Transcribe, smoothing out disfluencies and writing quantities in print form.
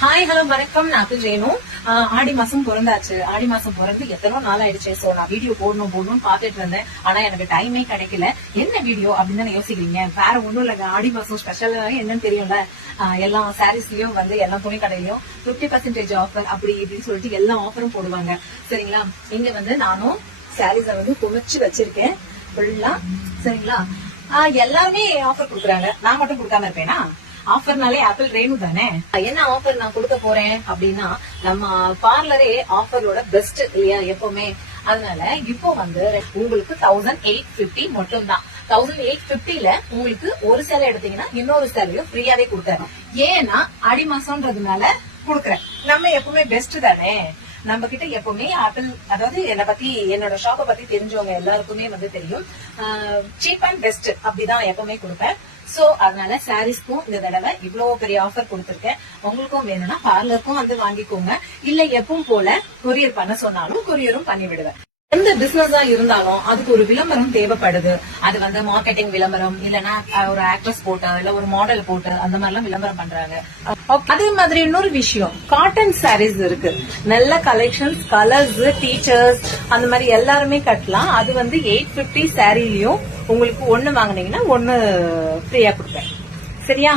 Hi hello வணக்கம். நான் ஜெயனு. ஆடி மாசம் பிறந்தாச்சு. ஆடி மாசம் பிறந்து எத்தனோ நாள் ஆயிடுச்சு. சோ நான் வீடியோ போடணும்னு பாத்துட்டு இருந்தேன். ஆனா எனக்கு டைமே கிடைக்கல. என்ன வீடியோ அப்படின்னு தானே யோசிக்கிறீங்க. வேற ஒண்ணும் இல்லைங்க. ஆடி மாசம் ஸ்பெஷல் என்னன்னு தெரியும்ல. எல்லா சாரீஸ்லயும் எல்லா துணி கடையிலயும் 50% ஆஃபர் அப்படி இப்படின்னு சொல்லிட்டு எல்லா ஆஃபரும் போடுவாங்க. சரிங்களா. இங்க நானும் சாரீஸ குமிச்சு வச்சிருக்கேன் ஃபுல்லா. சரிங்களா. எல்லாருமே ஆஃபர் கொடுக்குறாங்க. நான் மட்டும் கொடுக்காம இருப்பேனா? ஆஃபர்னாலே ஆப்பிள் ரேணு தானே. என்ன ஆஃபர் நான் கொடுக்க போறேன் அப்படின்னா, நம்ம பார்லரே ஆஃபரோட பெஸ்ட் இல்லையா எப்பவுமே. அதனால இப்போ உங்களுக்கு 1850 மட்டும் தான். 1850ல உங்களுக்கு ஒரு சேலை எடுத்தீங்கன்னா இன்னொரு சேலையும் ஃப்ரீயாவே கொடுத்தேன். ஏன்னா ஆடி மாசம்ன்றதுனால கொடுக்குறேன். நம்ம எப்பவுமே பெஸ்ட் தானே. நம்ம கிட்ட எப்பவுமே ஆப்பிள், அதாவது என்னோட ஷாப்பை பத்தி தெரிஞ்சவங்க எல்லாருக்குமே தெரியும். சீப் அண்ட் பெஸ்ட் அப்படிதான் எப்பவுமே கொடுப்பேன். சோ அதனால சாரீஸ்க்கும் இந்த தடவை இவ்வளவு பெரிய ஆஃபர் கொடுத்திருக்கேன். உங்களுக்கும் வேணும்னா பார்லருக்கும் வாங்கிக்கோங்க. இல்ல எப்பவும் போல கொரியர் பண்ண சொன்னாலும் கொரியரும் பண்ணி விடுவேன். எந்த பிசினஸா இருந்தாலும் அதுக்கு ஒரு விளம்பரம் தேவைப்படுது. அது மார்க்கெட்டிங் விளம்பரம், இல்லன்னா ஒரு ஆக்ட்ரஸ் போட்டு இல்ல ஒரு மாடல் போட்டு அந்த மாதிரி எல்லாம் விளம்பரம் பண்றாங்க. அதே மாதிரி இன்னொரு விஷயம், காட்டன் சாரீஸ் இருக்கு. நல்ல கலெக்ஷன்ஸ், கலர்ஸ், டீச்சர்ஸ் அந்த மாதிரி எல்லாருமே கட்டலாம். அது 850 சாரிலயும் உங்களுக்கு ஒண்ணு வாங்கினீங்கன்னா ஒண்ணு ஃப்ரீயா கொடுப்பேன். சரியா?